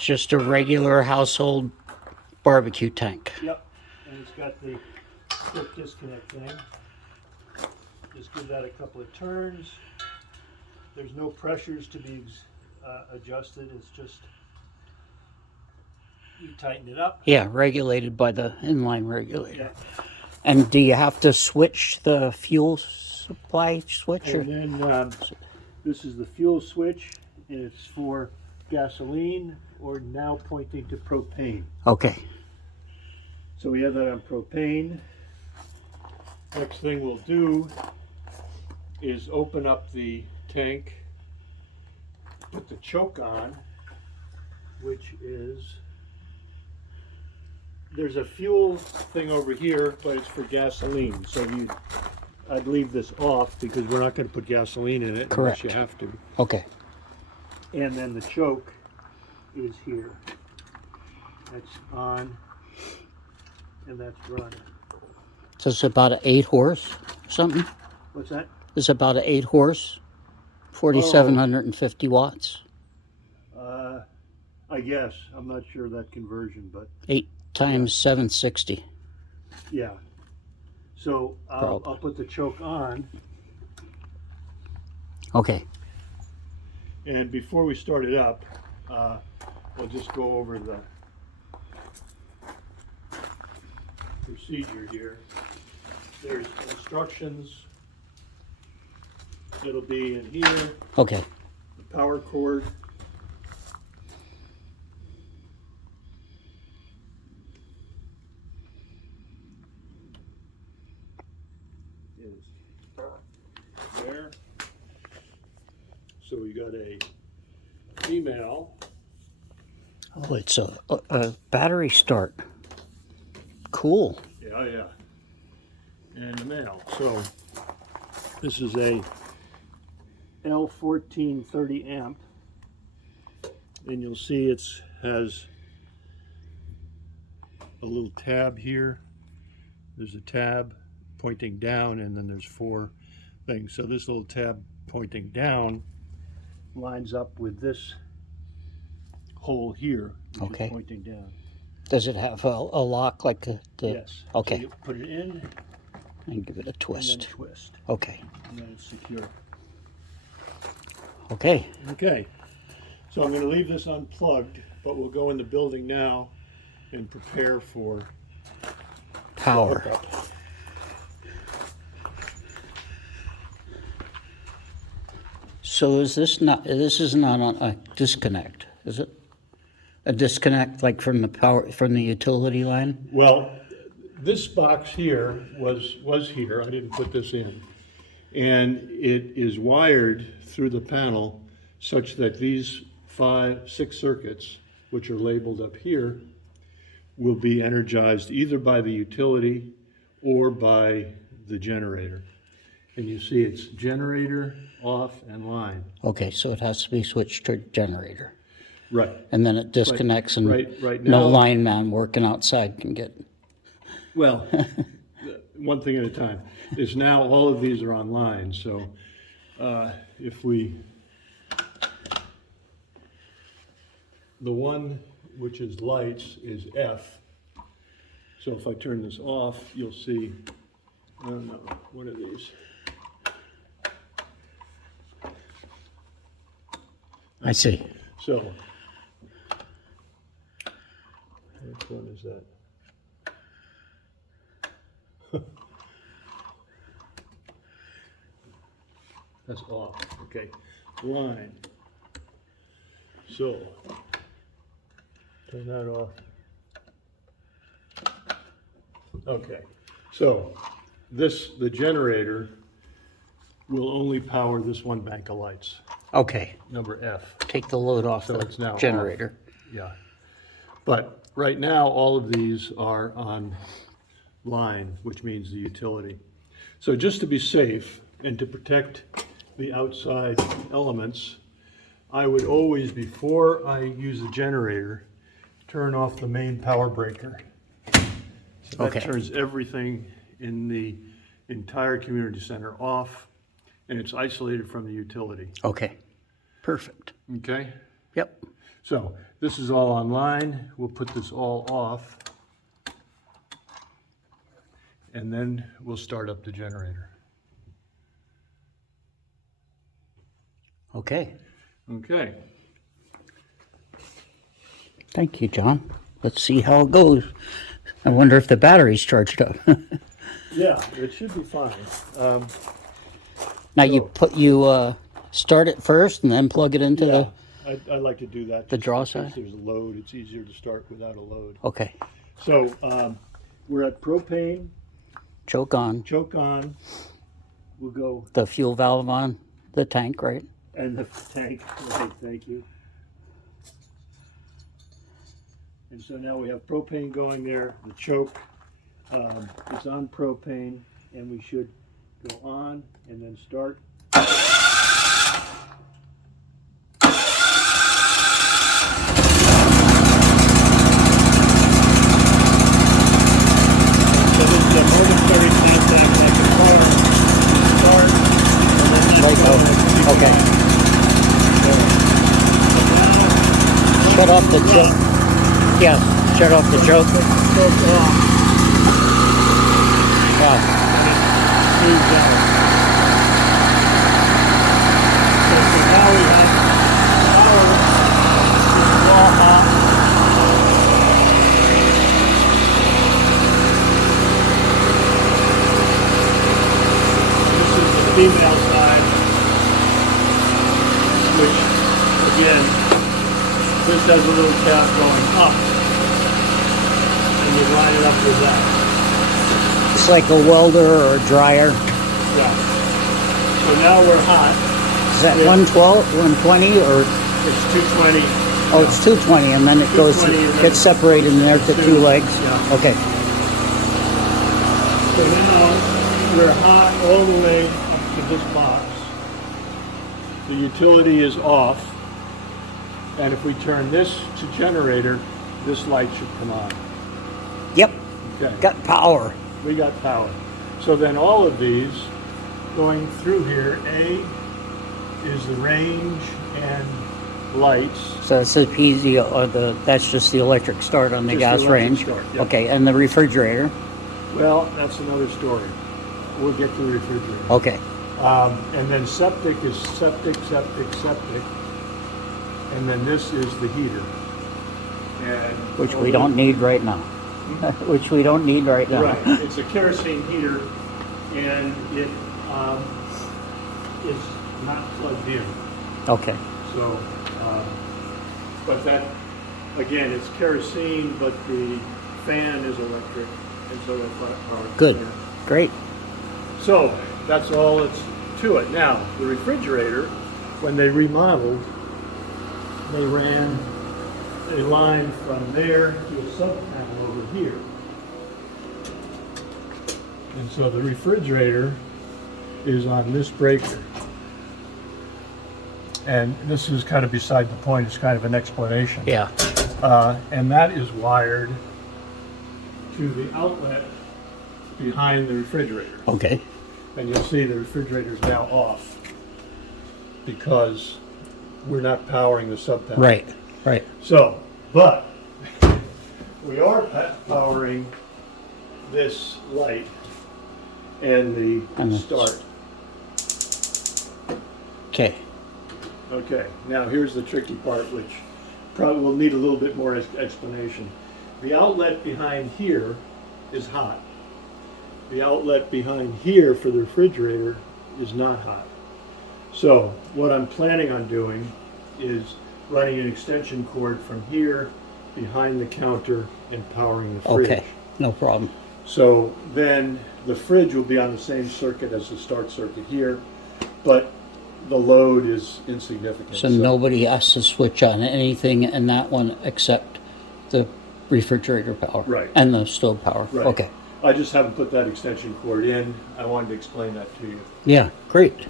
It's just a regular household barbecue tank. Yep, and it's got the quick disconnect thing. Just give that a couple of turns. There's no pressures to be adjusted. It's just you tighten it up. Yeah, regulated by the inline regulator. Yeah. And do you have to switch the fuel supply switch? Or? And then this is the fuel switch, and it's for gasoline or now pointing to propane. Okay. So we have that on propane. Next thing we'll do is open up the tank, put the choke on, which is, there's a fuel thing over here, but it's for gasoline. So I'd leave this off because we're not going to put gasoline in it Correct. unless you have to. Okay. And then the choke is here. That's on, and that's running. So it's about an 8 horse something? What's that? It's about an 8 horse, 4,750 watts. I guess. I'm not sure of that conversion, but 8 times 760. yeah. So I'll put the choke on. Okay. And before we start it up, we'll just go over the procedure here. There's instructions. It'll be in here. Okay. The power cord. Is there. So we got a female. Oh, it's a battery start. Cool. Yeah. And the male. So this is a L1430 amp. And you'll see it has a little tab here. There's a tab pointing down, and then there's 4 things. So this little tab pointing down lines up with this hole here, which Okay. is pointing down. Does it have a lock like the? Yes. Okay. So you put it in And give it a and twist. then twist, Okay. and then it's secure. Okay. Okay. So I'm going to leave this unplugged, but we'll go in the building now and prepare for Power. hookup. So is this not? This is not on a disconnect, is it? A disconnect like from the power from the utility line? Well, this box here was here. I didn't put this in. And it is wired through the panel such that these 6 circuits, which are labeled up here, will be energized either by the utility or by the generator. And you see it's generator, off, and line. Okay, so it has to be switched to generator, Right. and then it disconnects, and right no now- lineman working outside can get. Well, one thing at a time. Is now all of these are online, so if the one which is lights is F. So if I turn this off, you'll see, I don't know, what are these? I see. So, which one is that? That's off, okay. Line. So, turn that off. Okay, so the generator will only power this one bank of lights, Okay, number F. take the load off So it's now the off. generator. Yeah. But right now, all of these are on line, which means the utility. So just to be safe and to protect the outside elements, I would always, before I use the generator, turn off the main power breaker. So that Okay. turns everything in the entire community center off, and it's isolated from the utility. Okay, perfect. Okay? Yep. So this is all online. We'll put this all off. And then we'll start up the generator. Okay. Okay. Thank you, John. Let's see how it goes. I wonder if the battery's charged up. Yeah, it should be fine. Now you start it first and then plug it into Yeah, the. I like to do that. The just draw in case side? There's a load. It's easier to start without a load. Okay. So we're at propane. Choke on. Choke on. We'll go The fuel valve on the tank, right? and the tank. Right, thank you. And so now we have propane going there. The choke is on propane, and we should go on and then start. So this is a momentary contact like a car. Start, and then Let go. Okay. Shut off the choke. Yeah, shut off the choke. Choke off. Yeah. Moves out. So now we have power. This is all hot. This is the female side, which again, this has a little cap going up, and you line it up with that. It's like a welder or a dryer. Yeah. So now we're hot. Is that Yeah. 112, 120, or It's 220. oh, it's 220, and then it goes 220 and then gets separated in there to two legs. Yeah. Okay. So now we're hot all the way up to this box. The utility is off. And if we turn this to generator, this light should come on. Yep. Okay. Got power. We got power. So then all of these going through here, A is the range and lights. So that's the PZ, or that's just the electric start on the Just the gas electric range. start, yeah. Okay, and the refrigerator. Well, that's another story. We'll get to the refrigerator. Okay. And then septic is septic. And then this is the heater. And Which we don't need right now. Which we don't need right now. Right, it's a kerosene heater, and it is not plugged in. Okay. So, but that, again, it's kerosene, but the fan is electric, and so it's power. Good. Great. So that's all that's to it. Now, the refrigerator, when they remodeled, they ran a line from there to a sub panel over here. And so the refrigerator is on this breaker. And this is kind of beside the point, it's kind of an explanation. Yeah. And that is wired to the outlet behind the refrigerator. Okay. And you'll see the refrigerator is now off because we're not powering the sub panel. Right. Right. So, but we are powering this light and the And the start. Okay. Okay, now here's the tricky part, which probably will need a little bit more explanation. The outlet behind here is hot. The outlet behind here for the refrigerator is not hot. So what I'm planning on doing is running an extension cord from here behind the counter and powering the fridge. Okay. No problem. So then the fridge will be on the same circuit as the start circuit here, but the load is insignificant. So nobody has to switch on anything in that one except the refrigerator power. Right. And the stove power. Right. Okay. I just haven't put that extension cord in. I wanted to explain that to you. Yeah. Great.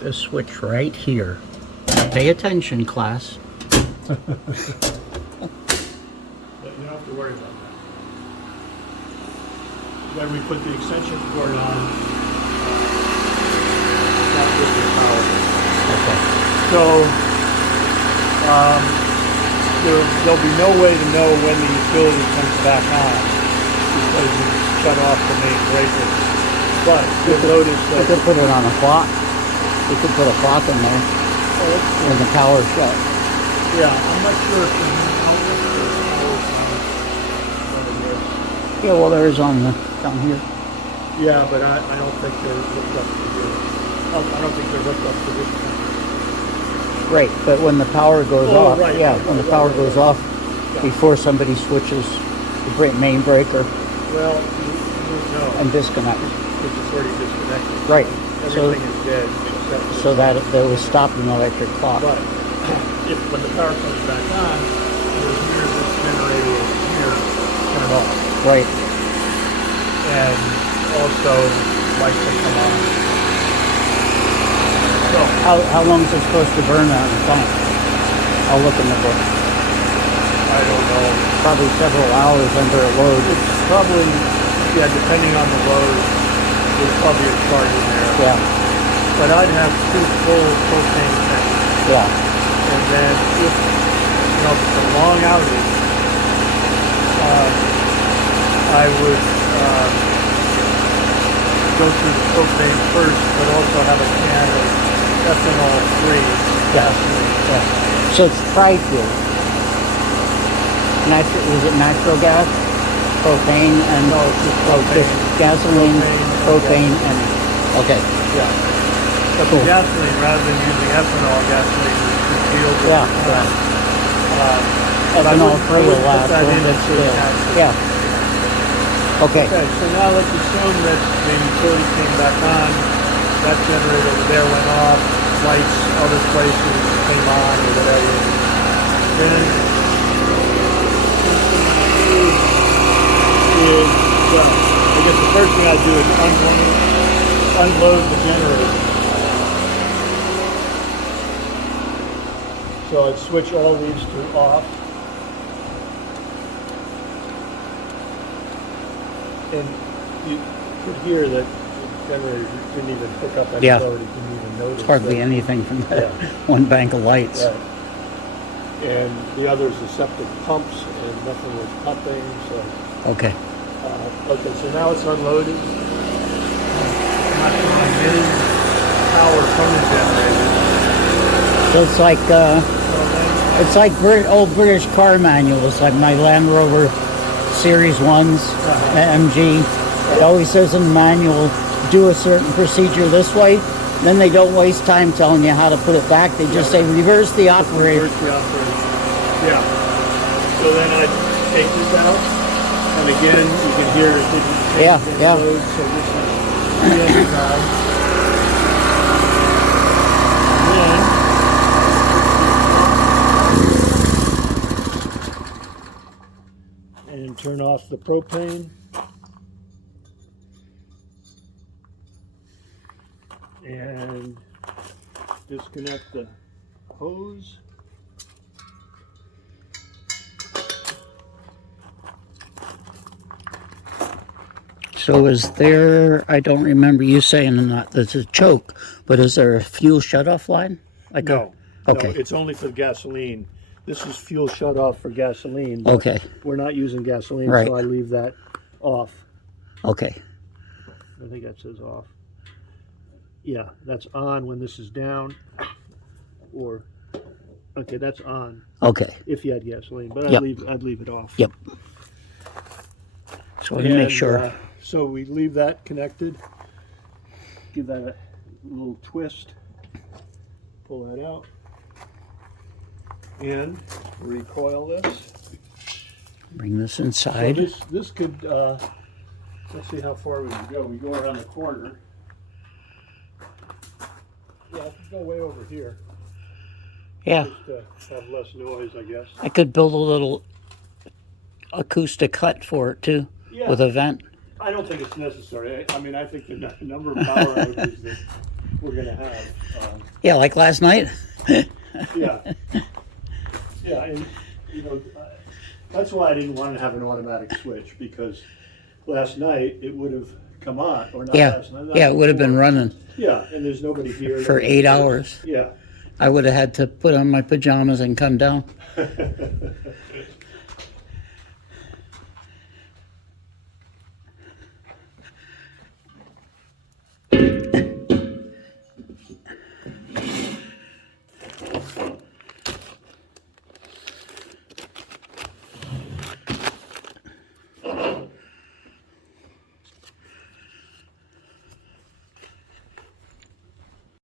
This switch right here. Pay attention, class. But you don't have to worry about that. when we put the extension cord on, that will be power. Okay. So, there'll be no way to know when the utility comes back on because we shut off the main breaker. But you'll notice We that could put it on a clock. We could put a clock in there when the power's shut. yeah, I'm not sure if there's how much Yeah, well, there is on the down here. yeah, but I don't think they're hooked up to here. I don't think they're hooked up to this one. Right, but when the power goes Oh, off, right, yeah, right, when the right, power right, goes right. off, before somebody switches the main breaker Well, you won't know and disconnect. because it's already disconnected. Right. So Everything is dead except for so that it will stop an electric clock. But if when the power comes back on, you'll hear this generator over here turn off. Right. And also lights will come on. So How long is it supposed to burn on the tank? I'll look in the book. I don't know. Probably several hours under a load. It's probably depending on the load, there's probably a chart in there. Yeah. But I'd have 2 full propane tanks. Yeah. And then if it's a long outage, I would go through the propane first, but also have a can of ethanol-free gasoline. Yeah. So it's tri-fuel. Is it natural gas, propane, and No, it's just just propane. gasoline, propane, and okay. Yeah. But Cool. the gasoline, rather than using ethanol, gasoline is fuel. Yeah. But I Ethanol wouldn't- free I will wouldn't last put that a in little bit until you still. have to. Yeah. Okay. Okay, so now let's assume that the utility came back on, that generator over there went off, lights other places came on or whatever. Then is, well, I guess the first thing I'd do is unload the generator. So I'd switch all these to off. And you could hear that the generator didn't even pick up any Yeah. load, it didn't even notice. Hardly that- anything from that Yeah. one bank of lights. Right. And the others, the septic pumps, and nothing was pumping, so. Okay. Okay, so now it's unloaded. I'm not drawing any power from the generator. So it's like old British car manuals, like my Land Rover Series 1s, Uh-huh. MG. It always says in the manual, do a certain procedure this way. Then they don't waste time telling you how to put it back. They just say reverse the operator. Reverse the operator. Yeah. So then I take this out, and again, you can hear it didn't change Yeah, any yeah. load, so this is the other side. And turn off the propane. And disconnect the hose. So is there, I don't remember you saying not there's a choke, but is there a fuel shutoff line? Like No, okay. no, it's only for gasoline. This is fuel shut off for gasoline. But Okay. we're not using gasoline, Right. so I leave that off. Okay. I think that says off. Yeah, that's on when this is down. Or, okay, that's on Okay. if you had gasoline, but Yep. I'd leave it off. Yep. So I can make And, sure. So we leave that connected. Give that a little twist. Pull that out. And recoil this. Bring this So inside. this could, let's see how far we can go. We go around the corner. Yeah, I could go way over here, Yeah. just to have less noise, I guess. I could build a little acoustic hut for it too, Yeah. with a vent. I don't think it's necessary. I mean, I think the number of power outages that we're gonna have, Yeah, like last night. yeah. Yeah, and, that's why I didn't want to have an automatic switch, because last night, it would have come on, or not Yeah, last night. not yeah, it would have been before. running Yeah, and there's nobody here. for 8 hours. Yeah. I would have had to put on my pajamas and come down.